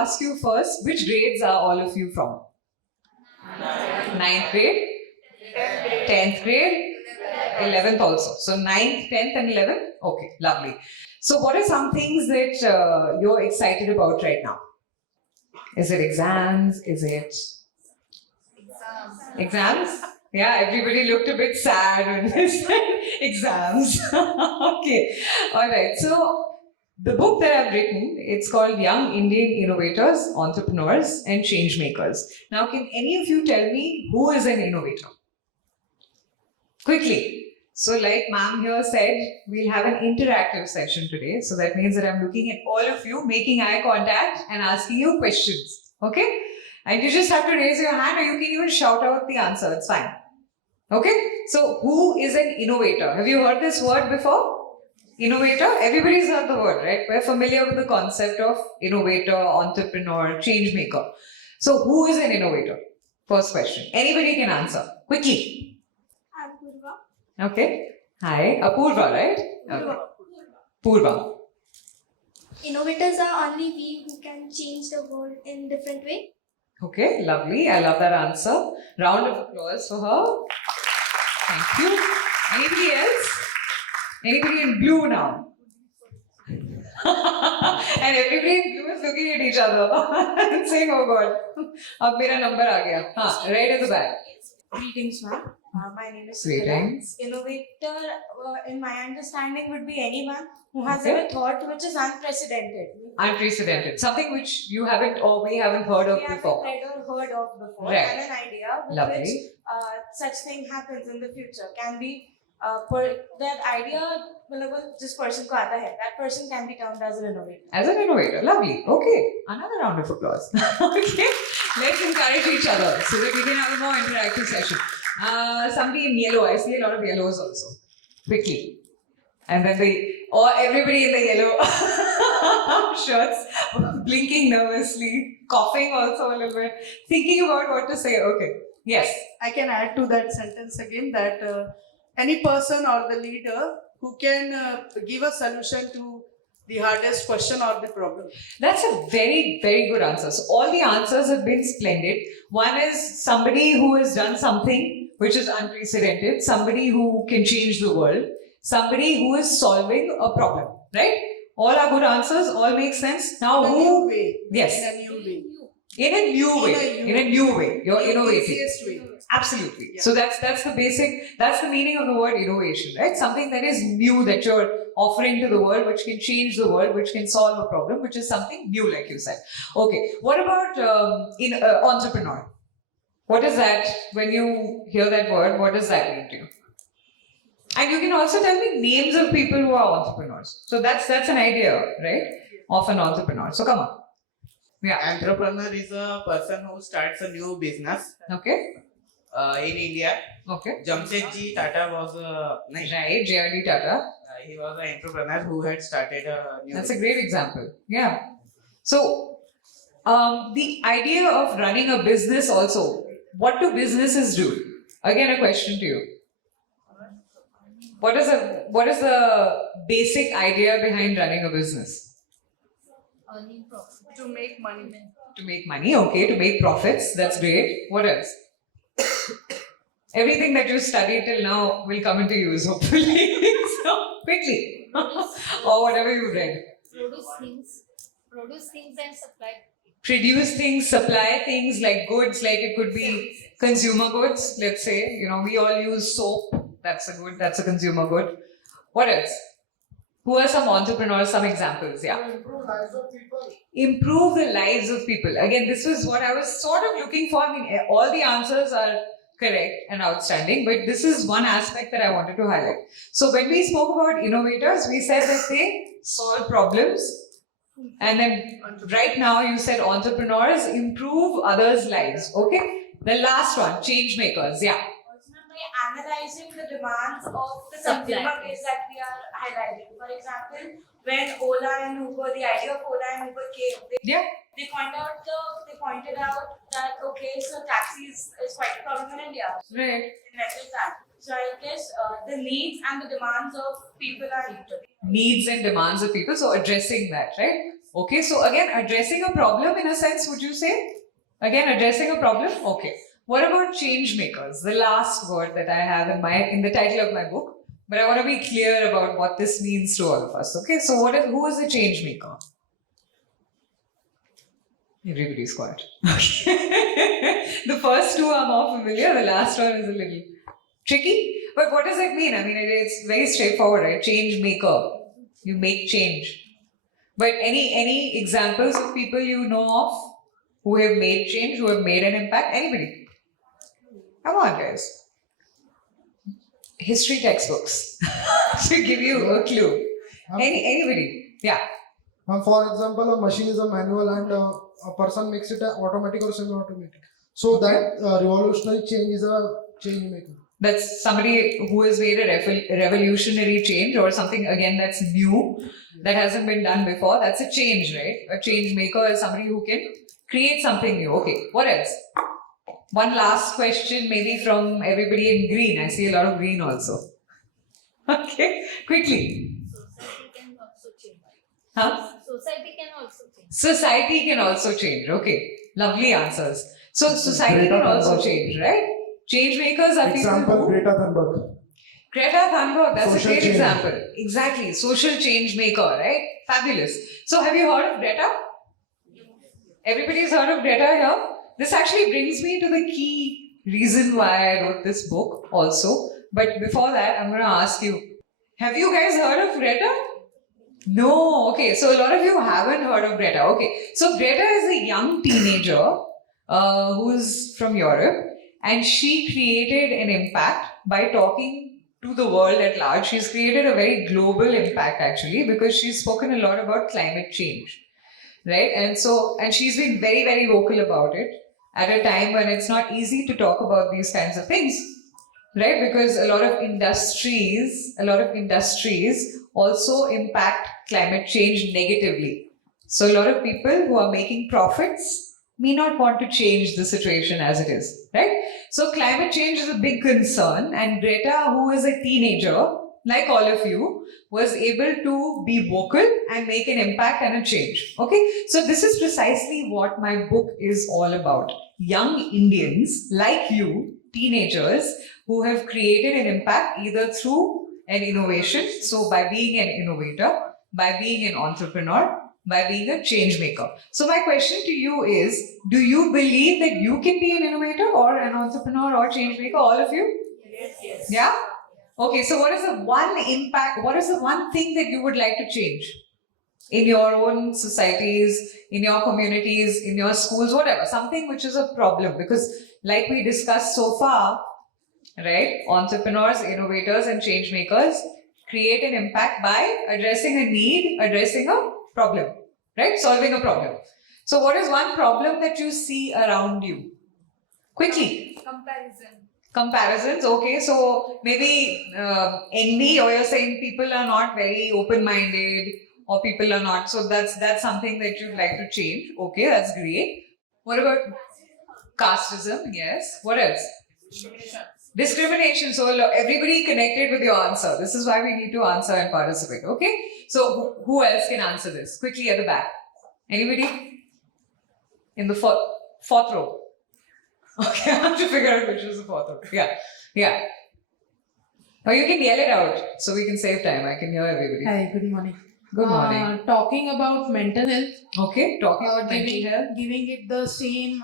ask you first, which grades are all of you from? Ninth grade? 10th grade? 11th also. So 9th, 10th and 11th? Okay, lovely. So what are some things that you're excited about right now? Is it exams? Is it... Exams? Yeah, everybody looked a bit sad when they said exams. Okay, alright. So the book that I've written, it's called Young Indian Innovators, Entrepreneurs and Changemakers. Now, can any of you tell me who is an innovator? Quickly. So like ma'am here said, we'll have an interactive session today. So that means that I'm looking at all of you, making eye contact and asking you questions. Okay? And you just have to raise your hand or you can even shout out the answer. It's fine. Okay? So who is an innovator? Have you heard this word before? Innovator? Everybody's heard the word, right? We're familiar with the concept of innovator, entrepreneur, change maker. So who is an innovator? First question. Anybody can answer. Quickly. Apurva. Okay. Hi. Apurva, right? Okay. Purva. Innovators are only we who can change the world in different way. Okay, lovely. I love that answer. Round of applause for her. Thank you. Anybody else? Anybody in blue now? And everybody in blue is looking at each other and saying, oh God, ab mera number aa gaya. Right at the back. Greetings, ma'am. My name is Greetings. Sukila. Innovator, in my understanding, would be anyone who has Okay. ever thought which is unprecedented. Unprecedented. Something which you haven't or we haven't heard of We haven't before. read or heard of before. Right. And an idea with Lovely. which such thing happens in the future can be that idea. मतलब जिस person को आता है, that person can be termed as an innovator. As an innovator. Lovely. Okay. Another round of applause. Okay. Let's encourage each other so that we can have a more interactive session. Somebody in yellow. I see a lot of yellows also. Quickly. And then everybody in the yellow shirts, blinking nervously, coughing also a little bit, thinking about what to say. Okay. Yes. I can add to that sentence again that any person or the leader who can give a solution to the hardest question or the problem. That's a very, very good answer. So all the answers have been splendid. One is somebody who has done something which is unprecedented, somebody who can change the world, somebody who is solving a problem, right? All are good answers, all make sense. Now In a who? new way. Yes. In a new way. In a new way. In a new way. You're innovating. Easiest way. Absolutely. Yeah. So that's the basic, that's the meaning of the word innovation, right? Something that is new that you're offering to the world, which can change the world, which can solve a problem, which is something new, like you said. Okay. What about entrepreneur? What is that? When you hear that word, what does that mean to you? And you can also tell me names of people who are entrepreneurs. So that's an idea, right? Of an entrepreneur. So come on. Yeah. Entrepreneur is a person who starts a new business. Okay. In India, Okay. Jamshedji Tata was Right. J.R.D. Tata. he was an entrepreneur who had started a new. That's a great example. Yeah. So, the idea of running a business also, what do businesses do? Again, a question to you. What is the basic idea behind running a business? Earning profit. To make money. To make money, okay, to make profits. That's great. What else? Everything that you studied till now will come into use, hopefully. So, quickly. Or whatever you read. Produce things and supply. Produce things, supply things like goods, like it could be consumer goods, let's say. You know, we all use soap. That's a good, that's a consumer good. What else? Who are some entrepreneurs, some examples? Yeah. Improve lives of people. Improve the lives of people. Again, this was what I was sort of looking for. I mean, all the answers are correct and outstanding, but this is one aspect that I wanted to highlight. So when we spoke about innovators, we said that they solve problems. And then right now you said entrepreneurs improve others' lives. Okay? The last one, change makers. Yeah. By analyzing the demands of the Supply. consumer base that we are highlighting. For example, when Ola and Uber, the idea of Ola and Uber came, Yeah. they pointed out that okay, so taxis is quite a problem in India. Right. Invented that. So I guess the needs and the demands of people are equal. Needs and demands of people. So addressing that, right? Okay, so again, addressing a problem in a sense, would you say? Again, addressing a problem? Okay. What about change makers? The last word that I have in the title of my book. But I want to be clear about what this means to all of us. Okay, so who is a change maker? Everybody's quiet. The first two are more familiar, the last one is a little tricky. But what does that mean? I mean, it's very straightforward, right? Change maker. You make change. But any examples of people you know of who have made change, who have made an impact? Anybody? Come on, guys. History textbooks to give you a clue. Anybody? Yeah. For example, a machine is a manual and a person makes it a automatic or semi-automatic. So that revolutionary change is a change maker. That's somebody who has made a revolutionary change or something again that's new, that hasn't been done before. That's a change, right? A change maker is somebody who can create something new. Okay, what else? One last question, maybe from everybody in green. I see a lot of green also. Okay, quickly. Society can also change. Huh? Society can also change. Society can also change. Okay, lovely answers. So society Greta can also Thunberg. change, right? Change makers are people Example, who... Greta Thunberg. Greta Thunberg, that's Social a great change. example. Exactly, social change maker, right? Fabulous. So have you heard of Greta? Everybody's heard of Greta here? This actually brings me to the key reason why I wrote this book also. But before that, I'm going to ask you, have you guys heard of Greta? No. Okay, so a lot of you haven't heard of Greta. Okay, so Greta is a young teenager who's from Europe, and she created an impact by talking to the world at large. She's created a very global impact actually, because she's spoken a lot about climate change, right? And she's been very, very vocal about it at a time when it's not easy to talk about these kinds of things, right? Because a lot of industries also impact climate change negatively. So a lot of people who are making profits may not want to change the situation as it is, right? So climate change is a big concern, and Greta, who is a teenager, like all of you, was able to be vocal and make an impact and a change. Okay, so this is precisely what my book is all about. Young Indians like you, teenagers, who have created an impact either through an innovation, so by being an innovator, by being an entrepreneur, by being a change maker. So my question to you is, do you believe that you can be an innovator or an entrepreneur or change maker, all of you? Yes. Yeah? Okay, so what is the one impact, what is the one thing that you would like to change in your own societies, in your communities, in your schools, whatever, something which is a problem? Because like we discussed so far, right, entrepreneurs, innovators and change makers create an impact by addressing a need, addressing a problem, right, solving a problem. So what is one problem that you see around you? Quickly. Comparisons, okay, so maybe envy, or you're saying people are not very open-minded, or people are not, so that's something that you'd like to change. Okay, that's great. What about casteism? Yes. What else? Discrimination. So everybody connected with your answer. This is why we need to answer and participate. Okay, so who else can answer this? Quickly at the back. Anybody? In the fourth row. Okay, I have to figure out which is the fourth one. Yeah. Or you can yell it out so we can save time. I can hear everybody. Hi, good morning. Good morning. Talking about mental health, Okay, talking about mental health. giving it the same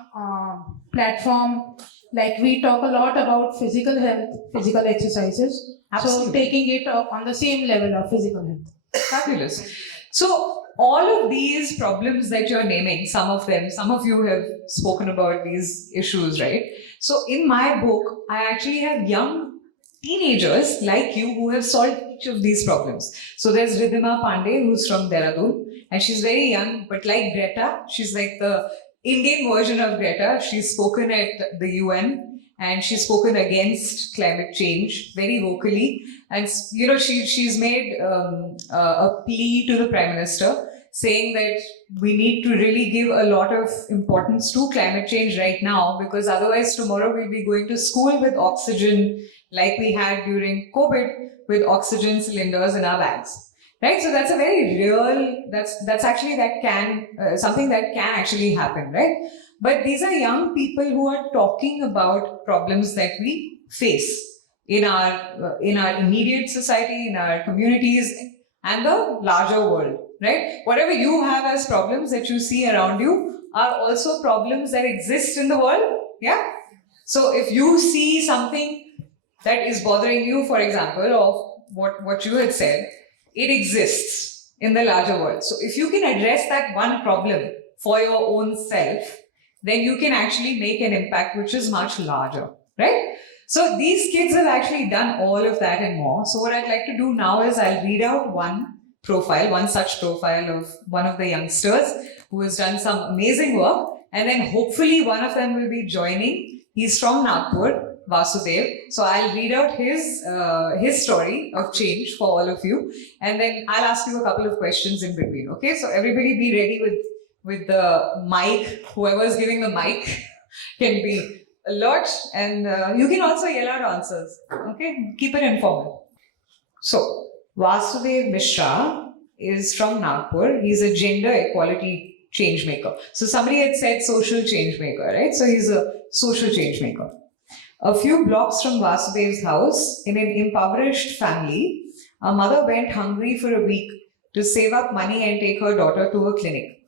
platform. Like we talk a lot about physical health, physical exercises. Absolutely. So taking it on the same level of physical health. Fabulous. So all of these problems that you're naming, some of you have spoken about these issues, right? So in my book, I actually have young teenagers like you who have solved each of these problems. So there's Ridhima Pandey, who's from Dehradun, and she's very young, but like Greta, she's like the Indian version of Greta. She's spoken at the UN and she's spoken against climate change very vocally. And you know, she's made a plea to the Prime Minister saying that we need to really give a lot of importance to climate change right now, because otherwise tomorrow we'll be going to school with oxygen like we had during COVID, with oxygen cylinders in our bags. right? So that's a very real. That's actually something that can actually happen, right? But these are young people who are talking about problems that we face in our immediate society, in our communities, and the larger world, right? Whatever you have as problems that you see around you are also problems that exist in the world, yeah? So if you see something that is bothering you, for example, of what you had said, it exists in the larger world. So if you can address that one problem for your own self, then you can actually make an impact which is much larger, right? So these kids have actually done all of that and more. So what I'd like to do now is I'll read out one such profile of one of the youngsters who has done some amazing work, and then hopefully one of them will be joining. He's from Nagpur, Vasudev. So I'll read out his story of change for all of you, and then I'll ask you a couple of questions in between. Okay, so everybody be ready with the mic. Whoever's giving the mic can be alert, and you can also yell out answers. Okay, keep it informal. So Vasudev Mishra is from Nagpur. He's a gender equality change maker. So somebody had said social change maker, right? So he's a social change maker. A few blocks from Vasudev's house, in an impoverished family, a mother went hungry for a week to save up money and take her daughter to a clinic.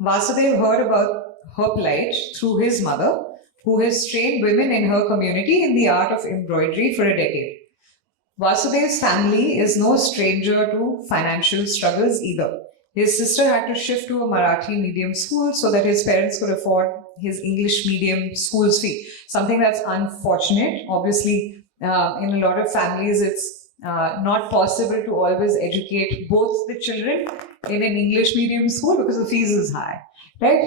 Vasudev heard about her plight through his mother, who has trained women in her community in the art of embroidery for a decade. Vasudev's family is no stranger to financial struggles either. His sister had to shift to a Marathi medium school so that his parents could afford his English medium school's fee. Something that's unfortunate. Obviously, in a lot of families, it's not possible to always educate both the children in an English medium school because the fees is high, right?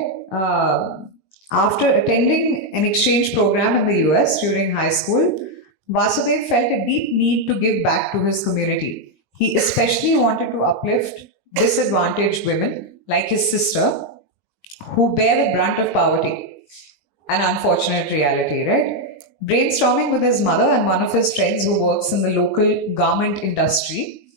After attending an exchange program in the US during high school, Vasudev felt a deep need to give back to his community. He especially wanted to uplift disadvantaged women like his sister who bear the brunt of poverty. An unfortunate reality, right? Brainstorming with his mother and one of his friends who works in the local garment industry,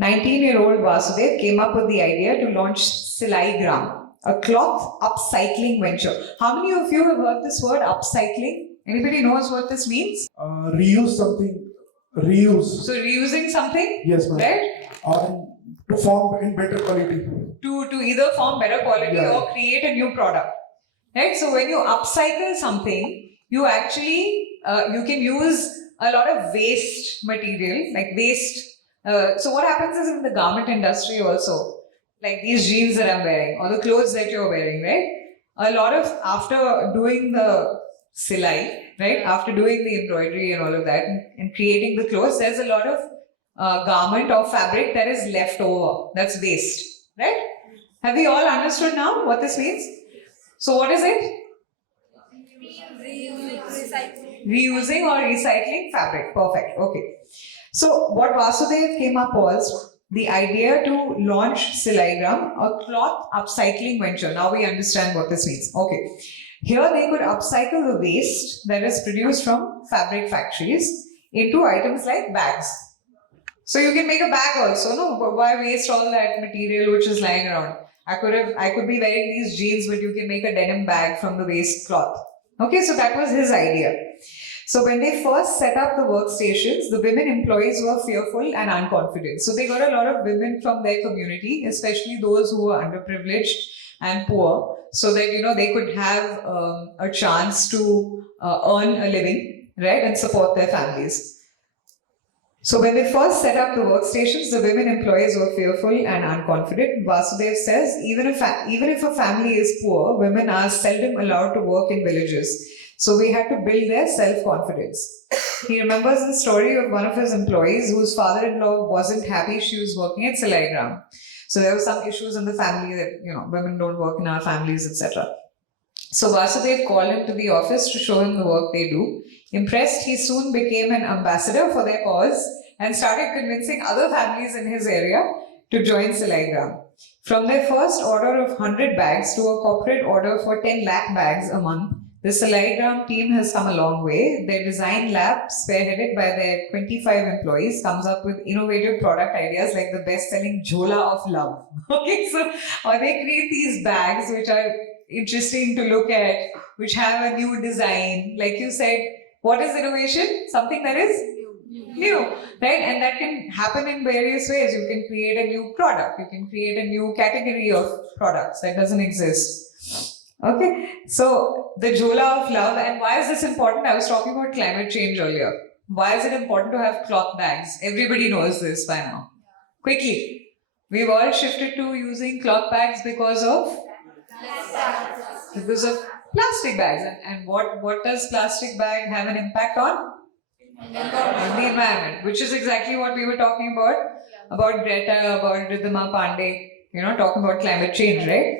19-year-old Vasudev came up with the idea to launch Silaigram, a cloth upcycling venture. How many of you have heard this word upcycling? Anybody knows what this means? Reuse something. Reuse. So reusing something, Yes, ma'am. right? To form in better quality. To either form better quality Yeah. or create a new product, right? So when you upcycle something, you actually you can use a lot of waste material, like waste. So what happens is in the garment industry also, like these jeans that I'm wearing or the clothes that you're wearing, right? A lot of, after doing the silai, right? After doing the embroidery and all of that and creating the clothes, there's a lot of garment or fabric that is left over. That's waste, right? Have we all understood now what this means? So what is it? Reusing or recycling fabric. Perfect. Okay. So what Vasudev came up was the idea to launch Silaigram, a cloth upcycling venture. Now we understand what this means. Okay. Here they could upcycle the waste that is produced from fabric factories into items like bags. So you can make a bag also, no? But why waste all that material which is lying around? I could be wearing these jeans, but you can make a denim bag from the waste cloth. Okay, so that was his idea. So when they first set up the workstations, the women employees were fearful and unconfident. So they got a lot of women from their community, especially those who were underprivileged and poor, so that they could have a chance to earn a living, right, and support their families. So when they first set up the workstations, the women employees were fearful and unconfident. Vasudev says, even if a family is poor, women are seldom allowed to work in villages. So we had to build their self-confidence. He remembers the story of one of his employees whose father-in-law wasn't happy she was working at Silaigram. So there were some issues in the family that, women don't work in our families, etc. So Vasudev called him to the office to show him the work they do. Impressed, he soon became an ambassador for their cause and started convincing other families in his area to join Silaigram. From their first order of 100 bags to a corporate order for 10 lakh bags a month, The Salaigram team has come a long way. Their design lab, spearheaded by their 25 employees, comes up with innovative product ideas like the best-selling Jhola of Love. Okay, so or they create these bags which are interesting to look at, which have a new design. Like you said, what is innovation? Something that is new, right? And that can happen in various ways. You can create a new product. You can create a new category of products that doesn't exist. Okay, so the Jhola of Love, and why is this important? I was talking about climate change earlier. Why is it important to have cloth bags? Everybody knows this by now. Quickly, we've all shifted to using cloth bags because of plastic bags. And what does plastic bag have an impact on? The environment, which is exactly what we were talking about Greta, about Ridhima Pandey, talking about climate change, right?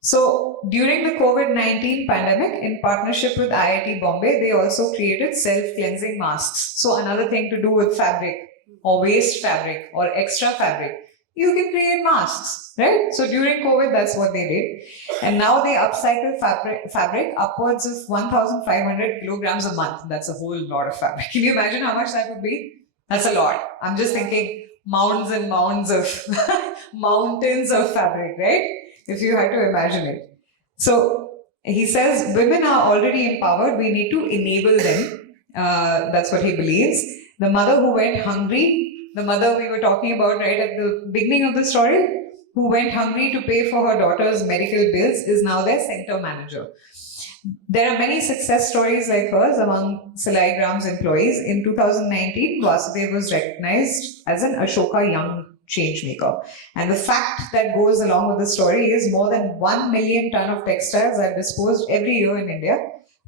So during the COVID-19 pandemic, in partnership with IIT Bombay, they also created self-cleansing masks. So another thing to do with fabric or waste fabric or extra fabric, you can create masks, right? So during COVID, that's what they did. And now they upcycle fabric upwards of 1,500 kilograms a month. That's a whole lot of fabric. Can you imagine how much that would be? That's a lot. I'm just thinking mounds and mounds of mountains of fabric, right? If you had to imagine it. So he says women are already empowered. We need to enable them. That's what he believes. The mother who went hungry, the mother we were talking about right at the beginning of the story, who went hungry to pay for her daughter's medical bills, is now their center manager. There are many success stories like hers among Salaigram's employees. In 2019, Vasudev was recognized as an Ashoka Young Changemaker. And the fact that goes along with the story is more than 1 million ton of textiles are disposed every year in India,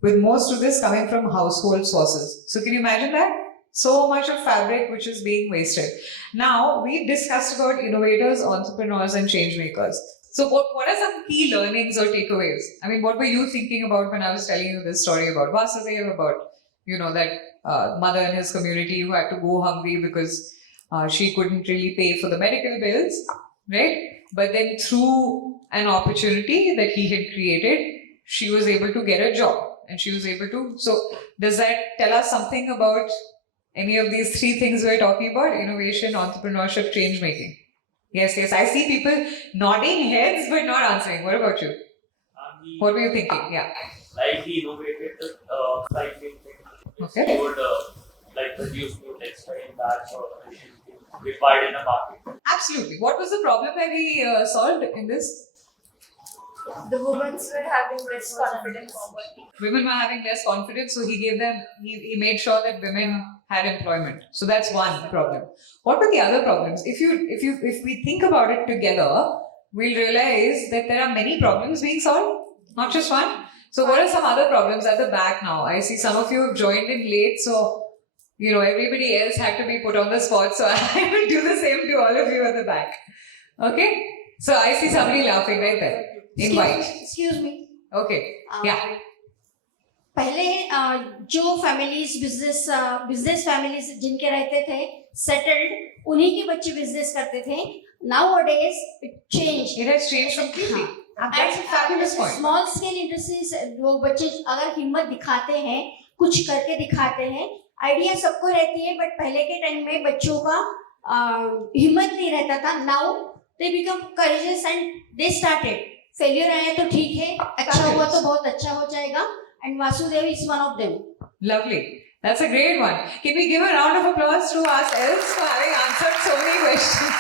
with most of this coming from household sources. So can you imagine that? So much of fabric which is being wasted. Now, we've discussed about innovators, entrepreneurs, and change makers. So what are some key learnings or takeaways? I mean, what were you thinking about when I was telling you this story about Vasudev, about, that mother in his community who had to go hungry because she couldn't really pay for the medical bills, right? But then through an opportunity that he had created, she was able to get a job and she was able to. So does that tell us something about any of these three things we're talking about? Innovation, entrepreneurship, change making. Yes. I see people nodding heads but not answering. What about you? What were you thinking? Yeah. Like he innovated the cycling thing. Okay. He would produce new textile bags or anything required in the market. Absolutely. What was the problem that he solved in this? The women were having less confidence. Women were having less confidence, so he made sure that women had employment. So that's one problem. What were the other problems? If we think about it together, we'll realize that there are many problems being solved, not just one. So what are some other problems at the back now? I see some of you have joined in late, so everybody else had to be put on the spot. So I will do the same to all of you at the back. Okay? So I see somebody laughing right there. In white. Excuse me. Okay. Yeah. पहले जो families business families जिनके रहते थे settled उन्हीं के बच्चे business करते थे. Nowadays it changed. It has changed completely. That's a fabulous point. Small scale industries वो बच्चे अगर हिम्मत दिखाते हैं, कुछ करके दिखाते हैं, आइडिया सबको रहती है, बट पहले के टाइम में बच्चों का हिम्मत नहीं रहता था. Now they become courageous and they started. Failure आया तो ठीक है, अच्छा हुआ तो बहुत अच्छा हो जाएगा. And Vasudev is one of them. Lovely. That's a great one. Can we give a round of applause to ourselves for having answered so many questions?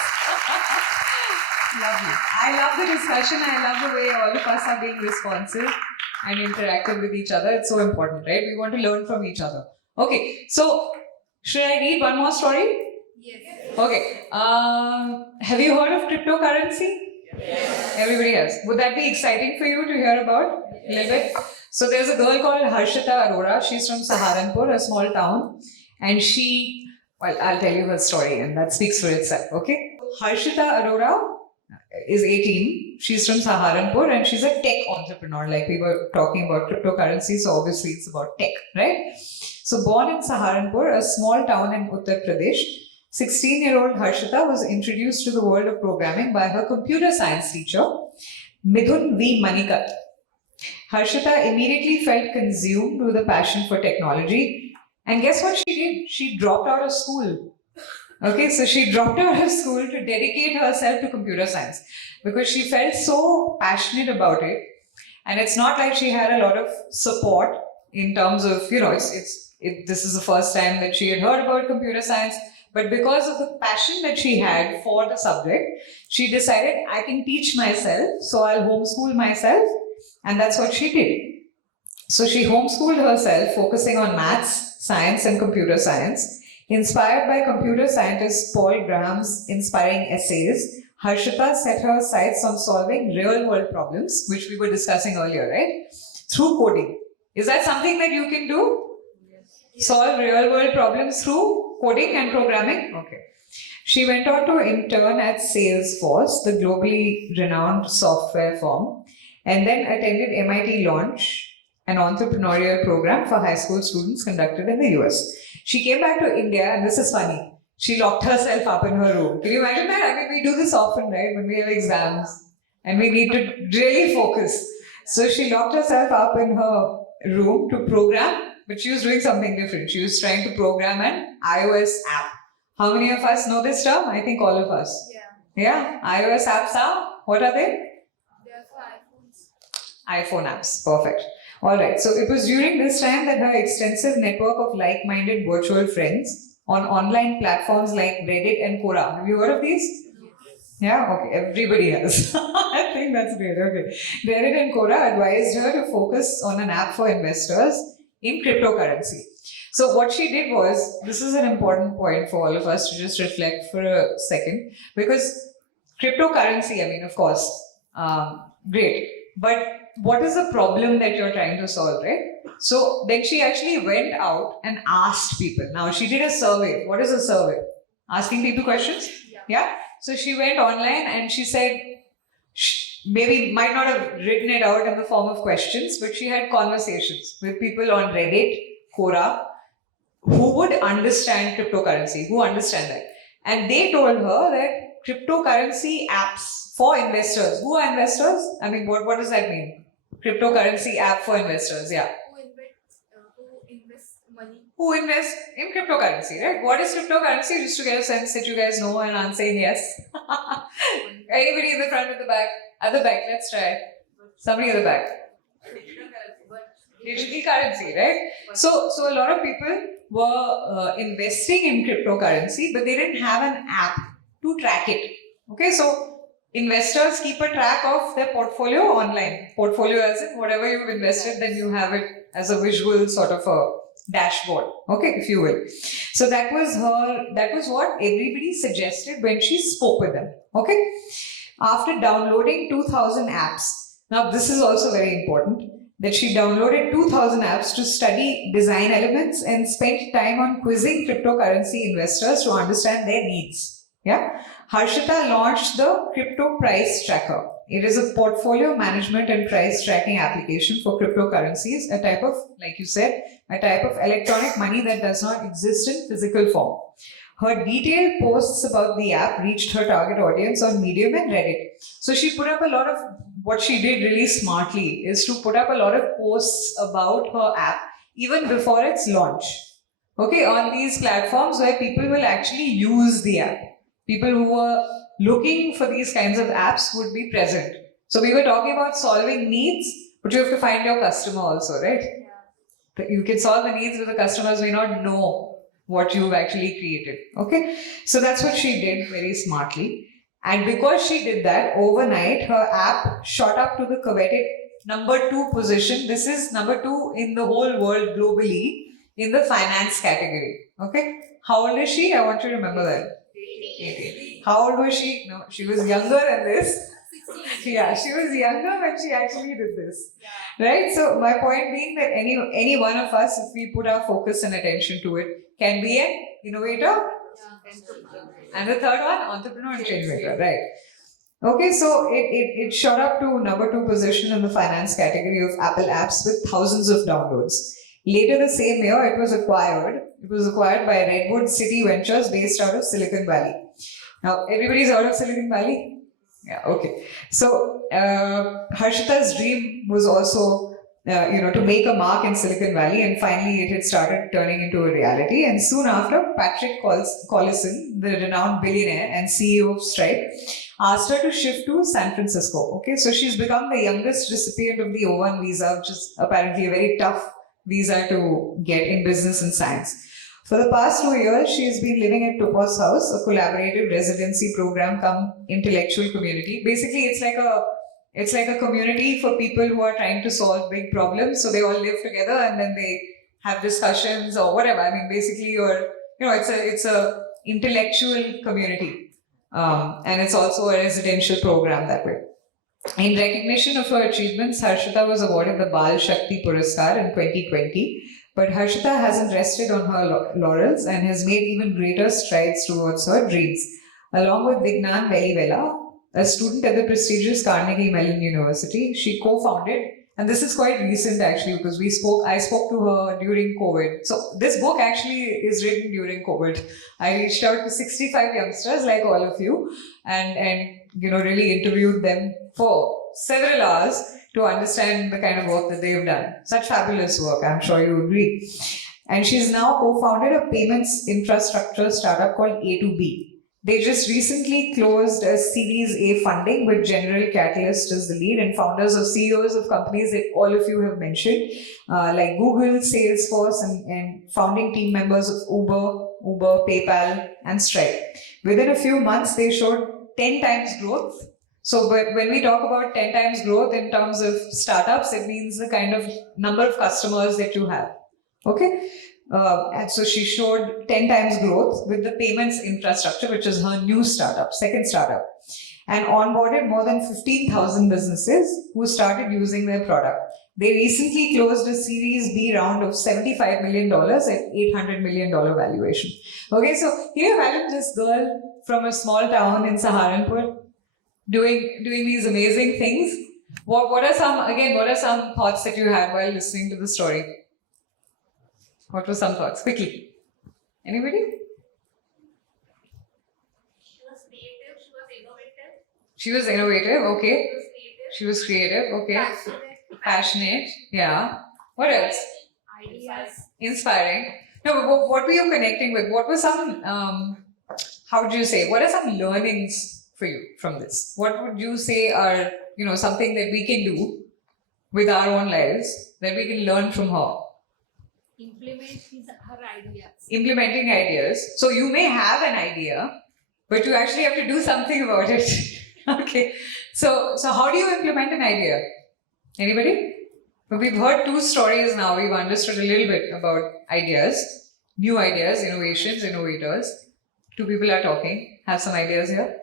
Lovely. I love the discussion. I love the way all of us are being responsive and interactive with each other. It's so important, right? We want to learn from each other. Okay. So, should I read one more story? Yes. Okay. Have you heard of cryptocurrency? Yes. Everybody has. Would that be exciting for you to hear about a little bit? So there's a girl called Harshita Arora. She's from Saharanpur, a small town. And I'll tell you her story and that speaks for itself, okay? Harshita Arora is 18. She's from Saharanpur and she's a tech entrepreneur. Like we were talking about cryptocurrency, so obviously it's about tech, right? So born in Saharanpur, a small town in Uttar Pradesh, 16-year-old Harshita was introduced to the world of programming by her computer science teacher, Midhun V. Manikat. Harshita immediately felt consumed with a passion for technology. And guess what she did? She dropped out of school. Okay, so she dropped out of school to dedicate herself to computer science because she felt so passionate about it. And it's not like she had a lot of support in terms of, this is the first time that she had heard about computer science. But because of the passion that she had for the subject, she decided, I can teach myself, so I'll homeschool myself. And that's what she did. So she homeschooled herself, focusing on maths, science, and computer science. Inspired by computer scientist Paul Graham's inspiring essays, Harshita set her sights on solving real-world problems, which we were discussing earlier, right? Through coding. Is that something that you can do? Yes. Solve real-world problems through coding and programming? Okay. She went on to intern at Salesforce, the globally renowned software firm, and then attended MIT Launch, an entrepreneurial program for high school students conducted in the US. She came back to India, and this is funny. She locked herself up in her room. Can you imagine that? I mean, we do this often, right? When we have exams and we need to really focus. So she locked herself up in her room to program, but she was doing something different. She was trying to program an iOS app. How many of us know this term? I think all of us. Yeah, iOS apps are, what are they? They are for iPhones. iPhone apps, perfect. All right, so it was during this time that her extensive network of like-minded virtual friends on online platforms like Reddit and Quora. Have you heard of these? Yeah, okay, everybody has. I think that's great, okay. Reddit and Quora advised her to focus on an app for investors in cryptocurrency. So what she did was, this is an important point for all of us to just reflect for a second, because cryptocurrency, I mean, of course, great, but what is the problem that you're trying to solve, right? So then she actually went out and asked people. Now she did a survey. What is a survey? Asking people questions? Yeah? So she went online and she said, maybe might not have written it out in the form of questions, but she had conversations with people on Reddit, Quora, who would understand cryptocurrency, who understand that. And they told her that cryptocurrency apps for investors. Who are investors? I mean, what does that mean? Cryptocurrency app for investors, yeah. Who invest money? Who invest in cryptocurrency, right? What is cryptocurrency? Just to get a sense that you guys know and I'm saying yes. Anybody in the front or the back? At the back, let's try. Somebody at the back. Digital currency, right? So a lot of people were investing in cryptocurrency, but they didn't have an app to track it. Okay, so investors keep a track of their portfolio online. Portfolio as in whatever you've invested, then you have it as a visual sort of a dashboard, okay, if you will. So that was what everybody suggested when she spoke with them, okay? After downloading 2,000 apps, now this is also very important, that she downloaded 2,000 apps to study design elements and spent time on quizzing cryptocurrency investors to understand their needs, yeah? Harshita launched the Crypto Price Tracker. It is a portfolio management and price tracking application for cryptocurrencies, a type of, like you said, a type of electronic money that does not exist in physical form. Her detailed posts about the app reached her target audience on Medium and Reddit. So she put up a lot of, what she did really smartly is to put up a lot of posts about her app even before its launch. Okay, on these platforms where people will actually use the app. People who were looking for these kinds of apps would be present. So we were talking about solving needs, but you have to find your customer also, right? Yeah. You can solve the needs, but the customers may not know what you've actually created. Okay, so that's what she did very smartly. And because she did that, overnight, her app shot up to the coveted number 2 position. This is number 2 in the whole world globally in the finance category. Okay, how old is she? I want you to remember that. 18. How old was she? No, she was younger than this. 16. Yeah, she was younger when she actually did this. Yeah. Right? So my point being that any one of us, if we put our focus and attention to it, can be an innovator. And the third one, entrepreneur and change maker, right? Okay, so it shot up to number 2 position in the finance category of Apple apps with thousands of downloads. Later the same year, it was acquired. It was acquired by Redwood City Ventures based out of Silicon Valley. Now, everybody's out of Silicon Valley? Yeah, okay. So, Harshita's dream was also to make a mark in Silicon Valley, and finally it had started turning into a reality. And soon after, Patrick Collison, the renowned billionaire and CEO of Stripe, asked her to shift to San Francisco. Okay, so she's become the youngest recipient of the O1 visa, which is apparently a very tough visa to get in business and science. For the past 2 years, she's been living at Topaz House, a collaborative residency program come intellectual community. Basically, it's like a community for people who are trying to solve big problems. So they all live together and then they have discussions or whatever. I mean, basically, it's a intellectual community, and it's also a residential program that way. In recognition of her achievements, Harshita was awarded the Bal Shakti Puraskar in 2020. But Harshita hasn't rested on her laurels and has made even greater strides towards her dreams. Along with Vignan Velivela, a student at the prestigious Carnegie Mellon University, she co-founded, and this is quite recent actually because I spoke to her during COVID. So this book actually is written during COVID. I reached out to 65 youngsters like all of you and really interviewed them for several hours to understand the kind of work that they've done. Such fabulous work, I'm sure you agree. And she's now co-founded a payments infrastructure startup called A2B. They just recently closed a Series A funding with General Catalyst as the lead and founders or CEOs of companies that all of you have mentioned, like Google, Salesforce, and founding team members of Uber, PayPal, and Stripe. Within a few months, they showed 10 times growth. So when we talk about 10 times growth in terms of startups, it means the kind of number of customers that you have. Okay? And so she showed 10 times growth with the payments infrastructure, which is her new startup, second startup, and onboarded more than 15,000 businesses who started using their product. They recently closed a Series B round of $75 million at $800 million valuation. Okay, so here imagine this girl from a small town in Saharanpur doing these amazing things. What are some thoughts that you had while listening to the story? What were some thoughts? Quickly. Anybody? She was creative, she was innovative. She was innovative, okay. She was creative. She was creative, okay. Passionate, yeah. What else? Ideas. Inspiring. No, but what were you connecting with? What were some, how would you say, what are some learnings for you from this? What would you say are, something that we can do with our own lives that we can learn from her? Implement her ideas. Implementing ideas. So you may have an idea, but you actually have to do something about it. Okay. So how do you implement an idea? Anybody? But we've heard two stories now. We've understood a little bit about ideas, new ideas, innovations, innovators. Two people are talking. Have some ideas here.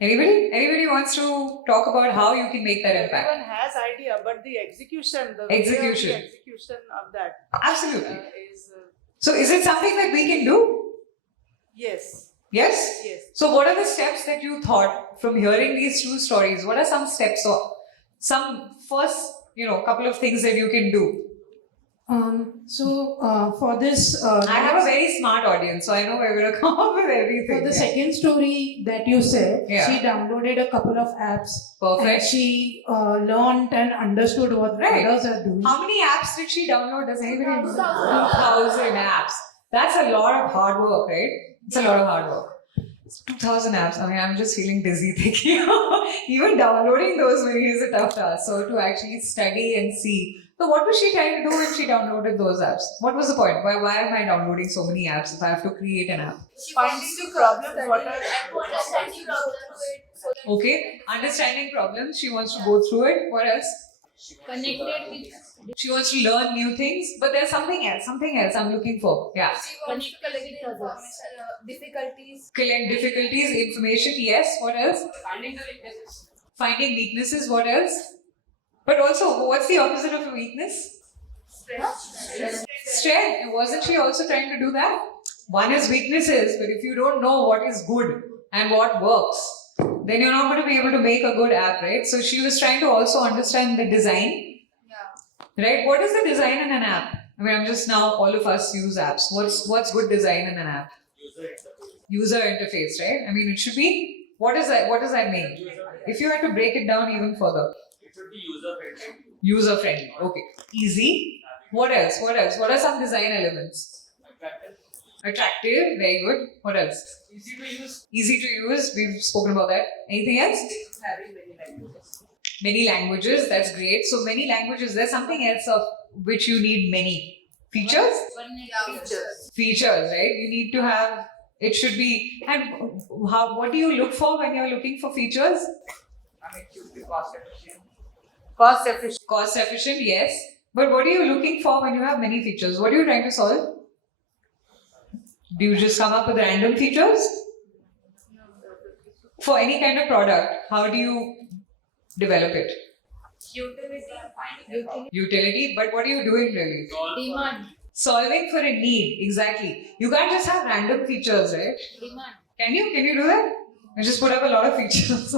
Anybody? Anybody wants to talk about how you can make that impact? Everyone has idea, but the execution, the Execution. way of the execution of that Absolutely. is So is it something that we can do? yes, Yes? yes. So what are the steps that you thought from hearing these two stories? What are some steps or some first, couple of things that you can do? For this, I have a very smart audience, so I know we're going to come up with everything. for the Yeah. second story that you said, Yeah. she downloaded a couple of apps. And Perfect. she learned and understood what Right. others are doing. How many apps did she download? Does anybody know? 2,000. 2,000 apps. That's a lot of hard work, right? It's a lot of hard work. 2,000 apps. I mean, I'm just feeling dizzy thinking. Even downloading those many is a tough task. So to actually study and see. So what was she trying to do when she downloaded those apps? What was the point? Why am I downloading so many apps if I have to create an app? Finding the problems, what are Understanding problems. Okay, understanding problems. She wants to go through it. What else? Connected with She wants to learn new things. But there's something else I'm looking for. Yeah. connected with others. Difficulties. Collect difficulties, information. Yes. What else? Finding the weaknesses. Finding weaknesses. What else? But also, what's the opposite of a weakness? Strength. Wasn't she also trying to do that? One is weaknesses, but if you don't know what is good and what works, then you're not going to be able to make a good app, right? So she was trying to also understand the design. Yeah. Right? What is the design in an app? I mean, I'm just now, all of us use apps. What's good design in an app? User interface. User interface, right? I mean, it should be, what does that mean? If you had to break it down even further. It should be user friendly. User friendly. Okay. Easy. What else? What else? What are some design elements? Attractive. Very good. What else? Easy to use. Easy to use. We've spoken about that. Anything else? Having many languages. Many languages. That's great. So many languages. There's something else of which you need many features. Features, right? You need to have. It should be. And how? What do you look for when you're looking for features? And it should be cost efficient. Cost efficient. Cost efficient, yes. But what are you looking for when you have many features? What are you trying to solve? Do you just come up with random features? For any kind of product, how do you develop it? Utility, but what are you doing really? Demand. Solving for a need, exactly. You can't just have random features, right? Demand. Can you? Can you do that? You just put up a lot of features.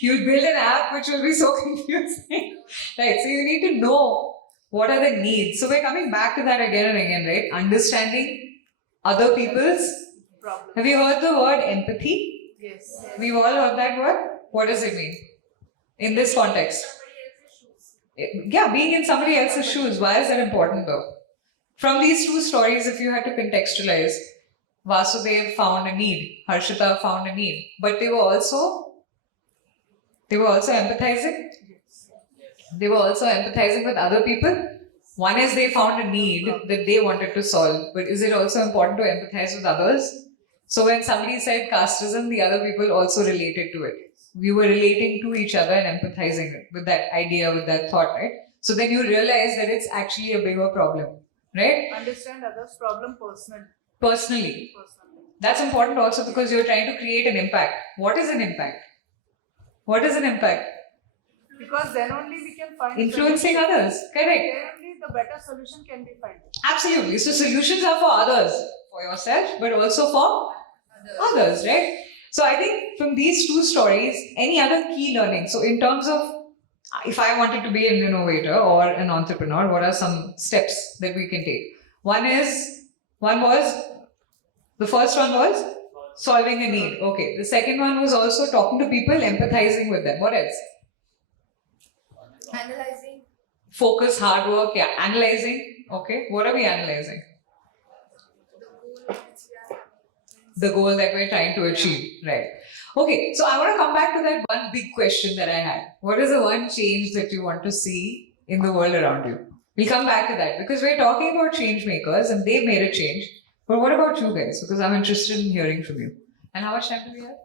You'll build an app which will be so confusing. Right, so you need to know what are the needs. So we're coming back to that again and again, right? Understanding other people's. Problem. Have you heard the word empathy? Yes. We've all heard that word. What does it mean in this context? Yeah, being in somebody else's shoes. Why is that important though? From these two stories, if you had to contextualize, Vasudev found a need, Harshita found a need, but they were also empathizing. They were also empathizing with other people. One is they found a need that they wanted to solve, but is it also important to empathize with others? So when somebody said casteism, the other people also related to it. We were relating to each other and empathizing with that idea, with that thought, right? So then you realize that it's actually a bigger problem, right? Understand others' problem personally. Personally. That's important also because you're trying to create an impact. What is an impact? What is an impact? Because then only we can find Influencing solution. others. Correct. Then only the better solution can be found. Absolutely. So solutions are for others, for yourself, but also for others, right? So I think from these two stories, any other key learning? So in terms of if I wanted to be an innovator or an entrepreneur, what are some steps that we can take? The first one was solving a need. Okay. The second one was also talking to people, empathizing with them. What else? Analyzing. Focus, hard work, yeah. Analyzing. Okay. What are we analyzing? The goal that we're trying to achieve. Right. Okay. So I want to come back to that one big question that I had. What is the one change that you want to see in the world around you? We'll come back to that because we're talking about change makers and they've made a change. But what about you guys? Because I'm interested in hearing from you. And how much time do we have?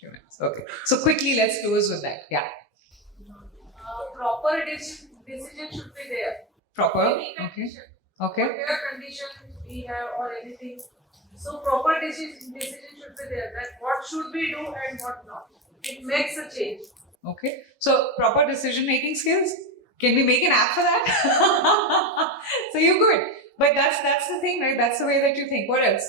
2 minutes. Okay. So quickly, let's close with that. Yeah. Proper decision should be there. Proper. Any Okay. condition, Okay. whatever condition we have or anything. So proper decision should be there. That what should we do and what not. It makes a change. Okay. So proper decision making skills. Can we make an app for that? So you're good. But that's the thing, right? That's the way that you think. What else?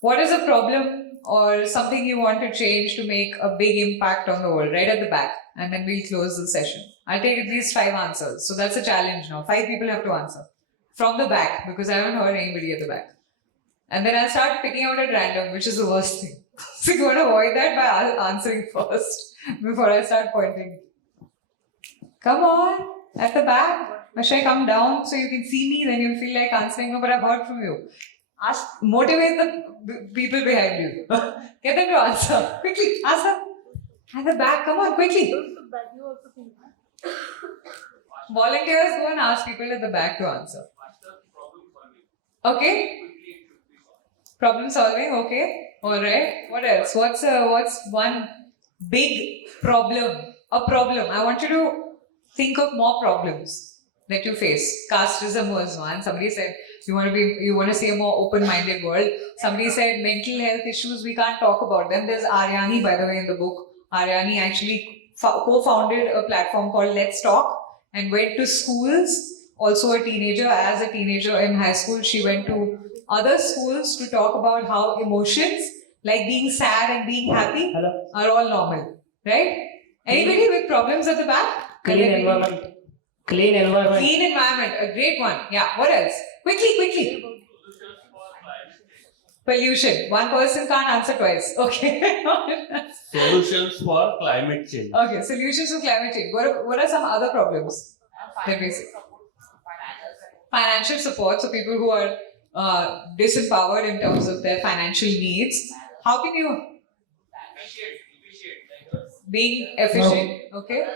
What is a problem or something you want to change to make a big impact on the world? Right at the back. And then we'll close the session. I'll take at least 5 answers. So that's a challenge now. 5 people have to answer. From the back, because I haven't heard anybody at the back. And then I'll start picking out at random, which is the worst thing. So you want to avoid that by answering first before I start pointing. Come on, at the back. Should I come down so you can see me? Then you'll feel like answering. No, but I've heard from you. Motivate the people behind you. Get them to answer. Quickly, ask them. At the back, come on, quickly. Volunteers go and ask people at the back to answer. Okay. Problem solving, okay. Alright. What else? What's one big problem? A problem. I want you to think of more problems that you face. Casteism was one. Somebody said you want to see a more open-minded world. Somebody said mental health issues, we can't talk about them. There's Aryani, by the way, in the book. Aryani actually co-founded a platform called Let's Talk and went to schools. Also a teenager, as a teenager in high school, she went to other schools to talk about how emotions like being sad and being happy are all normal. Right? Anybody with problems at the back? Clean environment. Clean environment. Clean environment, a great one. Yeah, what else? Quickly. Pollution. One person can't answer twice. Okay. Solutions for climate change. Okay, solutions to climate change. What are some other problems? Let me see. Financial support, so people who are disempowered in terms of their financial needs. How can you being efficient? Okay.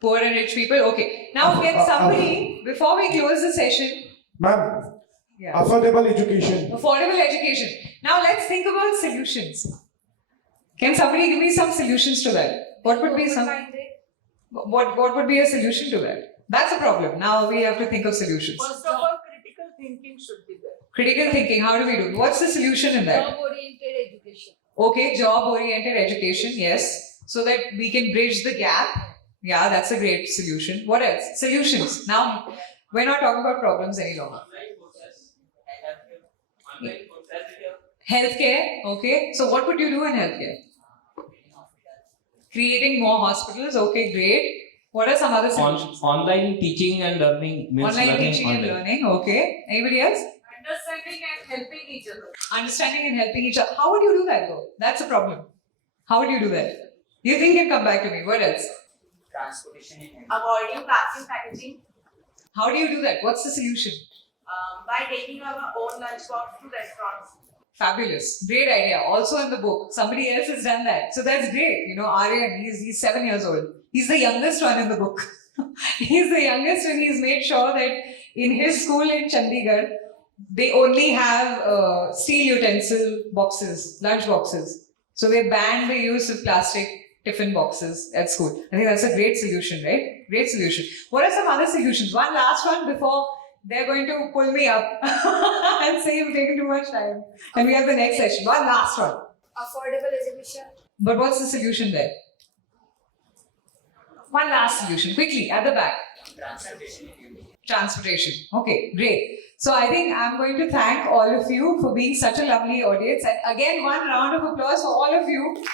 Poor and rich people. Okay. Now, can somebody before we close the session? Ma'am, Yeah. affordable education. Affordable education. Now let's think about solutions. Can somebody give me some solutions to that? What would be some? What would be a solution to that? That's a problem. Now we have to think of solutions. First of all, critical thinking should be there. Critical thinking. How do we do? What's the solution in that? Job-oriented education. Okay, job-oriented education. Yes, so that we can bridge the gap. Yeah, that's a great solution. What else? Solutions. Now we're not talking about problems any longer. Healthcare, okay. So what would you do in healthcare? Creating more hospitals, okay, great. What are some other solutions? Online teaching and learning means Online learning teaching and online. learning, okay. Anybody else? Understanding and helping each other. Understanding and helping each other. How would you do that though? That's a problem. How would you do that? You think can come back to me. What else? Transportation and Avoiding plastic packaging How do you do that? What's the solution? by taking our own lunchbox to restaurants. Fabulous. Great idea. Also in the book. Somebody else has done that. So that's great. You know, Aryan, he's 7 years old. He's the youngest one in the book. He's the youngest and he's made sure that in his school in Chandigarh, they only have steel utensil boxes, lunch boxes. So they banned the use of plastic tiffin boxes at school. I think that's a great solution, right? Great solution. What are some other solutions? One last one before they're going to pull me up and say you've taken too much time. And we have the next session. One last one. Affordable education. But what's the solution there? One last solution, quickly, at the back. Transportation. Okay, great. So I think I'm going to thank all of you for being such a lovely audience. And again, one round of applause for all of you